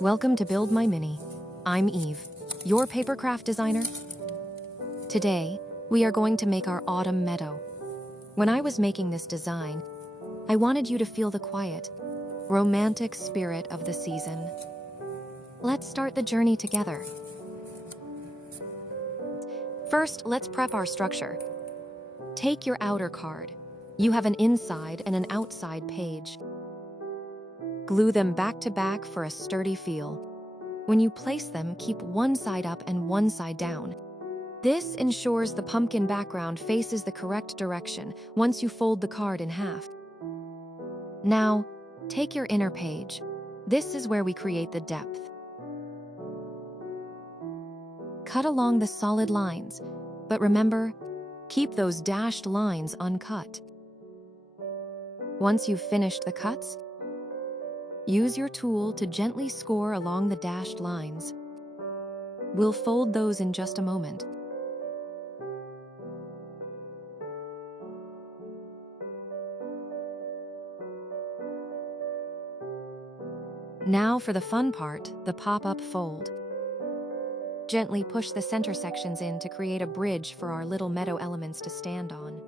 Welcome to Build My Mini. I'm Eve, your papercraft designer. Today, we are going to make our Autumn Meadow. When I was making this design, I wanted you to feel the quiet, romantic spirit of the season. Let's start the journey together. First, let's prep our structure. Take your outer card. You have an inside and an outside page. Glue them back to back for a sturdy feel. When you place them, keep one side up and one side down. This ensures the pumpkin background faces the correct direction once you fold the card in half. Now, take your inner page. This is where we create the depth. Cut along the solid lines, but remember, keep those dashed lines uncut. Once you've finished the cuts, use your tool to gently score along the dashed lines. We'll fold those in just a moment. Now for the fun part, the pop-up fold. Gently push the center sections in to create a bridge for our little meadow elements to stand on.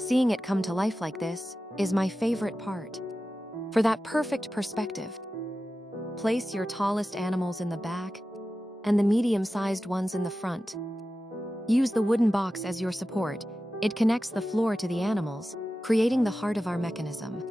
Seeing it come to life like this is my favorite part. For that perfect perspective, place your tallest animals in the back and the medium-sized ones in the front. Use the wooden box as your support. It connects the floor to the animals, creating the heart of our mechanism.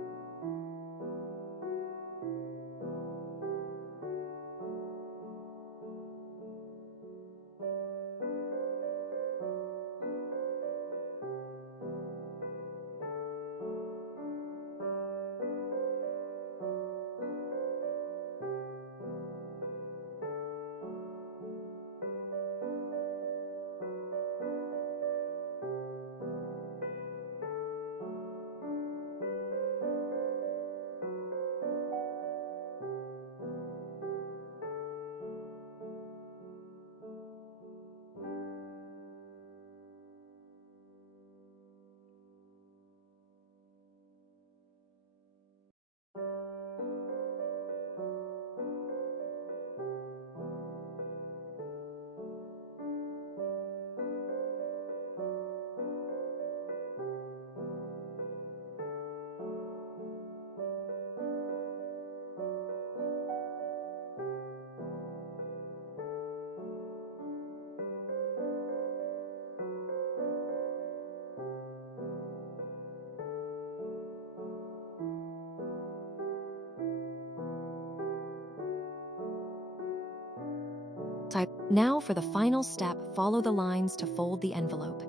Now for the final step, follow the lines to fold the envelope.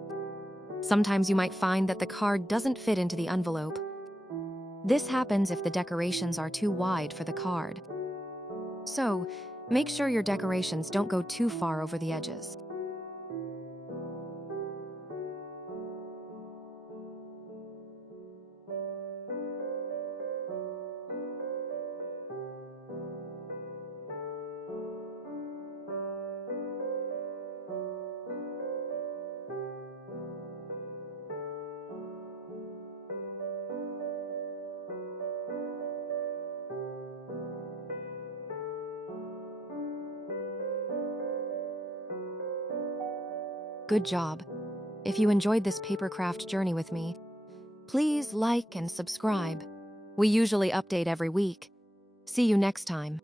Sometimes you might find that the card doesn't fit into the envelope. This happens if the decorations are too wide for the card. So, make sure your decorations don't go too far over the edges. Good job. If you enjoyed this papercraft journey with me, please like and subscribe. We usually update every week. See you next time.